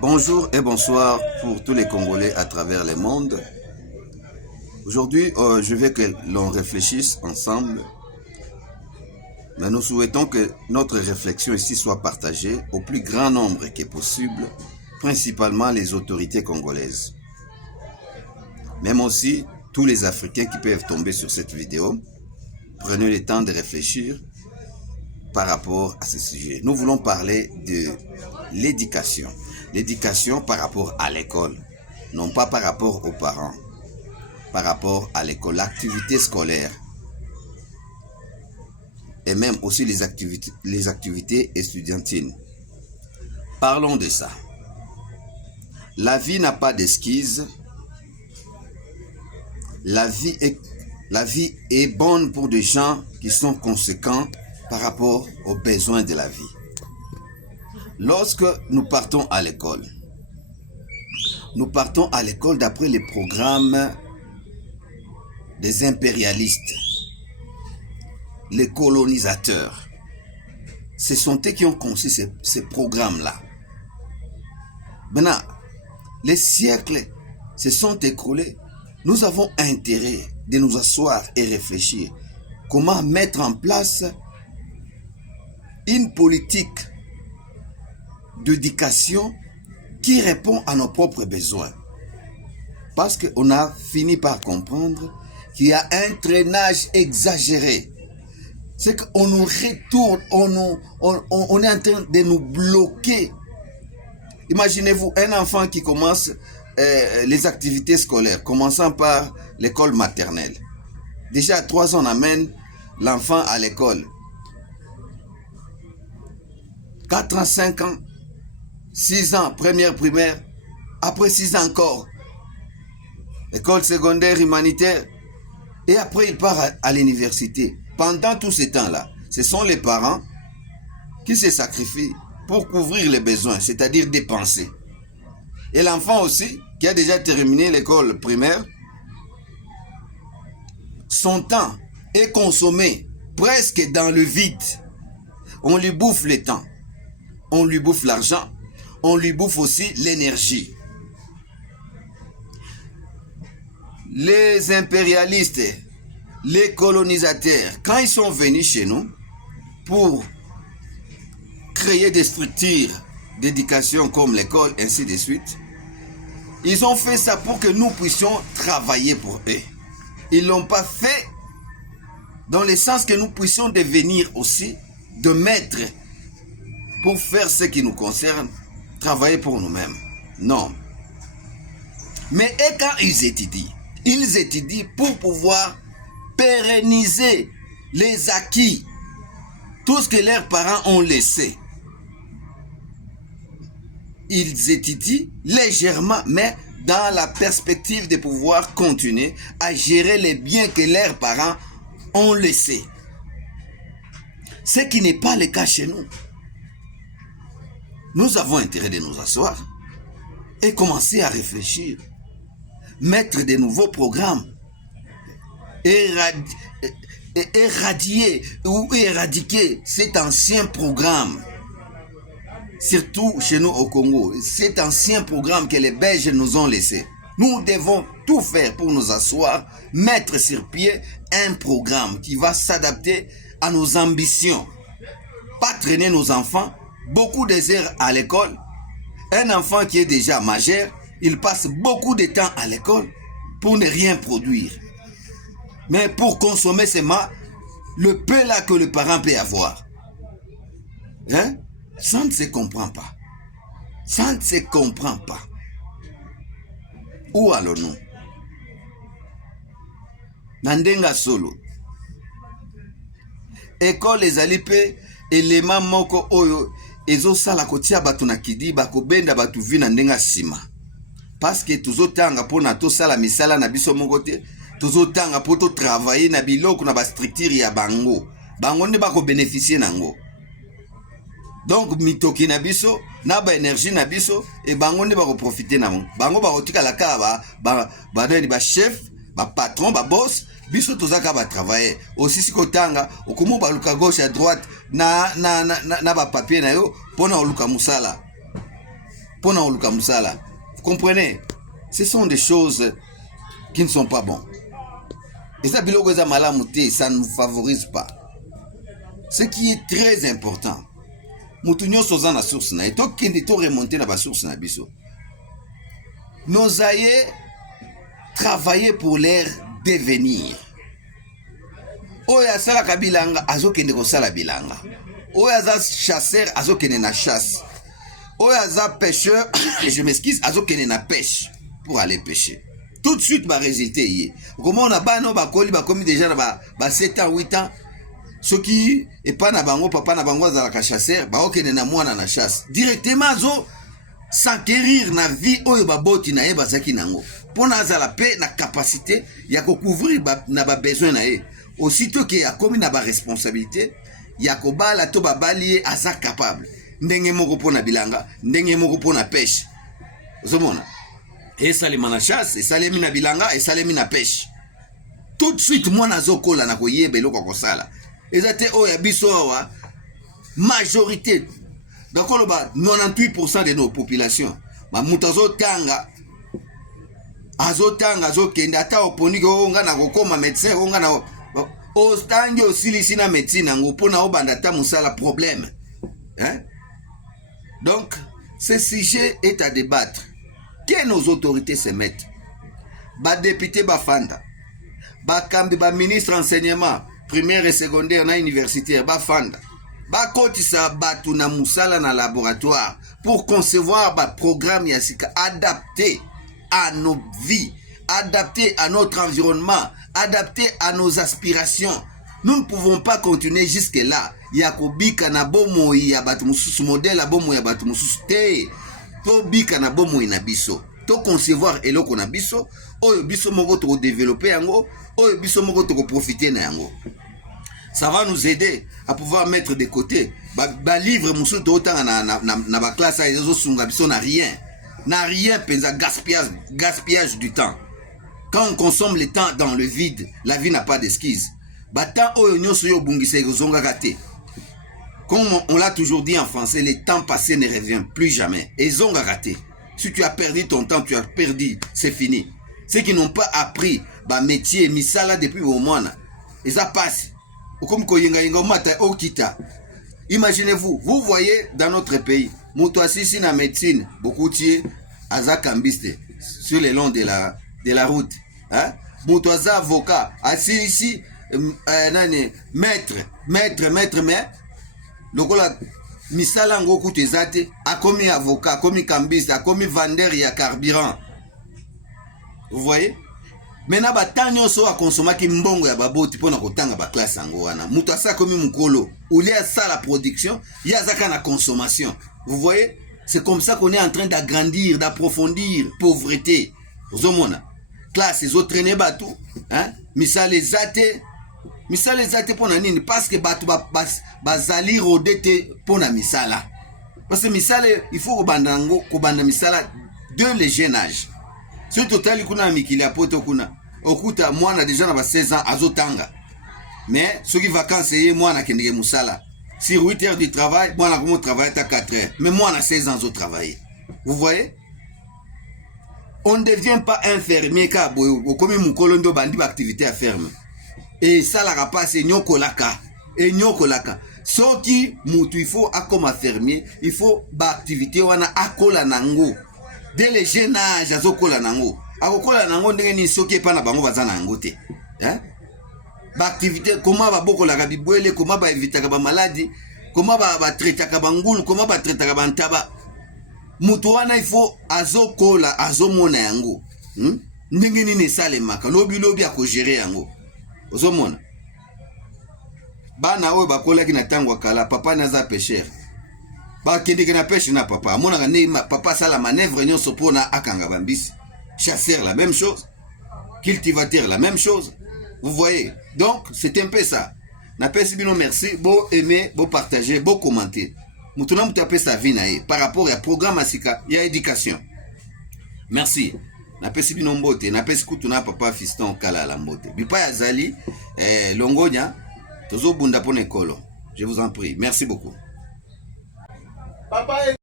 Bonjour et bonsoir pour tous les Congolais à travers le monde. Aujourd'hui, je veux que l'on réfléchisse ensemble, mais nous souhaitons que notre réflexion ici soit partagée au plus grand nombre que possible, principalement les autorités congolaises. Même aussi, tous les Africains qui peuvent tomber sur cette vidéo, prenez le temps de réfléchir par rapport à ce sujet. Nous voulons parler de l'éducation. L'éducation par rapport à l'école, non pas par rapport aux parents, par rapport à l'école, l'activité scolaire et même aussi les activités estudiantines. Parlons de ça. La vie n'a pas d'esquisse. La vie est bonne pour des gens qui sont conséquents par rapport aux besoins de la vie. Lorsque nous partons à l'école d'après les programmes des impérialistes, les colonisateurs. Ce sont eux qui ont conçu ces programmes-là. Maintenant, les siècles se sont écoulés. Nous avons intérêt de nous asseoir et réfléchir comment mettre en place une politique d'éducation qui répond à nos propres besoins. Parce qu'on a fini par comprendre qu'il y a un traînage exagéré. C'est qu'on nous retourne, on est en train de nous bloquer. Imaginez-vous un enfant qui commence les activités scolaires, commençant par l'école maternelle. Déjà à 3 ans, on amène l'enfant à l'école. 4 ans, 5 ans, 6 ans, première primaire, après 6 ans encore, école secondaire humanitaire, et après il part à l'université. Pendant tout ce temps-là, ce sont les parents qui se sacrifient pour couvrir les besoins, c'est-à-dire dépenser. Et l'enfant aussi, qui a déjà terminé l'école primaire, son temps est consommé presque dans le vide. On lui bouffe le temps, on lui bouffe l'argent, on lui bouffe aussi l'énergie. Les impérialistes, les colonisateurs, quand ils sont venus chez nous pour créer des structures d'éducation comme l'école, ainsi de suite, ils ont fait ça pour que nous puissions travailler pour eux. Ils ne l'ont pas fait dans le sens que nous puissions devenir aussi de maîtres pour faire ce qui nous concerne, travailler pour nous-mêmes. Non. Mais et quand ils étudient pour pouvoir pérenniser les acquis, tout ce que leurs parents ont laissé. Ils étudient légèrement, mais dans la perspective de pouvoir continuer à gérer les biens que leurs parents ont laissés. Ce qui n'est pas le cas chez nous. Nous avons intérêt de nous asseoir et commencer à réfléchir, mettre de nouveaux programmes, éradier ou éradiquer cet ancien programme, surtout chez nous au Congo, cet ancien programme que les Belges nous ont laissé. Nous devons tout faire pour nous asseoir, mettre sur pied un programme qui va s'adapter à nos ambitions. Pas traîner nos enfants beaucoup des heures à l'école. Un enfant qui est déjà majeur, il passe beaucoup de temps à l'école pour ne rien produire. Mais pour consommer seulement le peu là que le parent peut avoir. Hein? Ça ne se comprend pas. Ça ne se comprend pas. Où allons-nous? Nandenga solo. École ezali pe élément moko oyo ezosala kotia bato na kidi bakobenda bato vi na ndenga sima. Parce que tozotanga pona tosala misala na biso moko te, tozotanga po to travailler na biloko na ba structure ya bango. Bango nde bako bénéficier nango. Donc mitoki na biso na ba énergie na biso et bango nde bako profiter nango. Bango bako tikala ka ba chef, ba patron, ba boss, biso tozaka ba travailler. Aussi si kotanga okomo ba luka gauche à droite na ba papier na yo pona oluka musala. pona oluka musala. Vous comprenez? Ce sont des choses qui ne sont pas bonnes. Et ça, ça ne nous favorise pas. Ce qui est très important, Moutounio Sozan la source, et toi qui est remonté dans la source, nos aïeux travailler pour leur devenir. Oya sala kabilanga, azo kende ko sala bilanga. Oya za chasseur, azo kende na chasse. Oya za pêcheur, et je m'excuse, azo kende na pêche pour aller pêcher. Tout de suite, va résulter hier. Comment on a pas non bakoli bakomi déjà ba 7 ans 8 ans. Ce qui est pas na bango papa na bango za la chasseur, ba okene na mwana na chasse. Directement zo s'enquérir na vie oyo ba boti na yeba zaki nango. Pona za la paix na capacité ya ko couvrir na ba besoin na ye. Aussitôt que a commis na ba responsabilité, ya ko bala to ba balier asa capable. Ndenge moko pona bilanga, ndenge moko pona pêche. Ozomona. Et salemi na chasse, et salemi na bilanga, et salemi na pêche. Tout de suite, moi na zokola na koyebe eloko kosala. Ezate oya biso awa majorité. Donc 98% de nos populations. Ma mutazo tanga azokende ata oponi ko nga na kokoma médecin ko nga na ostangi osilisi na médecine ngo pona obanda ta musala problème. Hein? Donc ce sujet est à débattre. Que nos autorités se mettent. Ba député bafanda. Ba kambi ba ministre enseignement primaire et secondaire na universitaire bafanda. Ba kotisa batu na musala na laboratoire pour concevoir ba programme yasika adapté à nos vies, adapté à notre environnement, adapté à nos aspirations. Nous ne pouvons pas continuer jusque là. Yakobika na bomo ya batu mususu modèle bomo ya batu mususu te. To bika na bomo ina biso. To concevoir eloko na biso, oyo biso moko to développer yango, oyo biso moko to profiter na yango. Ça va nous aider à pouvoir mettre de côté. Ba livre mususu to tanga na ba classe ezo sunga biso na rien. N'a rien pensa gaspillage du temps. Quand on consomme le temps dans le vide, la vie n'a pas d'esquisse. Bata oyo nyoso yo bungisa ezonga gate. Comme on l'a toujours dit en français, le temps passé ne revient plus jamais. Et zonga raté. Si tu as perdu ton temps, tu as perdu, c'est fini. Ceux qui n'ont pas appris bah métier, misala depuis au moins, et ça passe. Comme koyenga yenga mata okita. Imaginez-vous, vous voyez dans notre pays, muto asisi na médecine, beaucoup tiers azakambiste sur le long de la route. Hein? Muto aza avocat, asisi nani maître. Lokola misala ngoku tezate akomi avocat, akomi cambiste, akomi vendeur ya carburant. Vous voyez? Maintenant batanyo so a consomaki mbongo ya baboti pona kotanga ba classe ngo wana. Muto asa komi mukolo, ou lié à ça la production, il y a ça la consommation. Vous voyez? C'est comme ça qu'on est en train d'agrandir, d'approfondir pauvreté. Ozomona. Classe les autres traîner batou, hein? Misala zate pona nini parce que batu bazali rodete pona misala. Parce que misala il faut kobanda misala de le jeune âge. Ce total kuna mikili apoto kuna okuta mwana déjà na ba 16 ans azotanga. Mais ceux qui vacances yé mwana kendeke musala. Sur 8 heures de travail, mwana komo travailler à 4 heures. Mais mwana 16 ans au travailler. Vous voyez? On ne devient pas infirmier ka boyo comme mukolondo bandi ba activité à ferme. Et ça la rapace nyokolaka. Et nyokolaka. Ce qui mutu il faut à comme fermier, il faut ba activité wana akola nango. Dès le jeune âge azokola nango. Akokola nango ndenge ni soki pa na bango bazana nango te. Hein? Ba activité comment ba bokola ka bibwele, comment ba éviter ka ba maladie, comment ba traiter ka bangulu, comment ba traiter ka bantaba. Mutu wana il faut azokola azomona yango. Ndenge ni nesalemaka lobi akogérer yango. Ozomona. Bana oyo bakola ki na tango kala papa naza pêcheur. Ba kende na pêche na papa. Mona ka papa sala manœuvre nyonso pona akanga bambisi. Chasseur la même chose. Cultivateur la même chose. Vous voyez? Donc c'est un peu ça. Na pesi bino merci, beau aimer, beau partager, beau commenter. Mutuna mutape sa vie nae par rapport à programme asika ya éducation. Merci. Na pesi bino mbote, na pesi kutuna papa fiston kala la mbote. Bipa ya zali longonya tozo bunda pone kolo. Je vous en prie. Merci beaucoup. Papa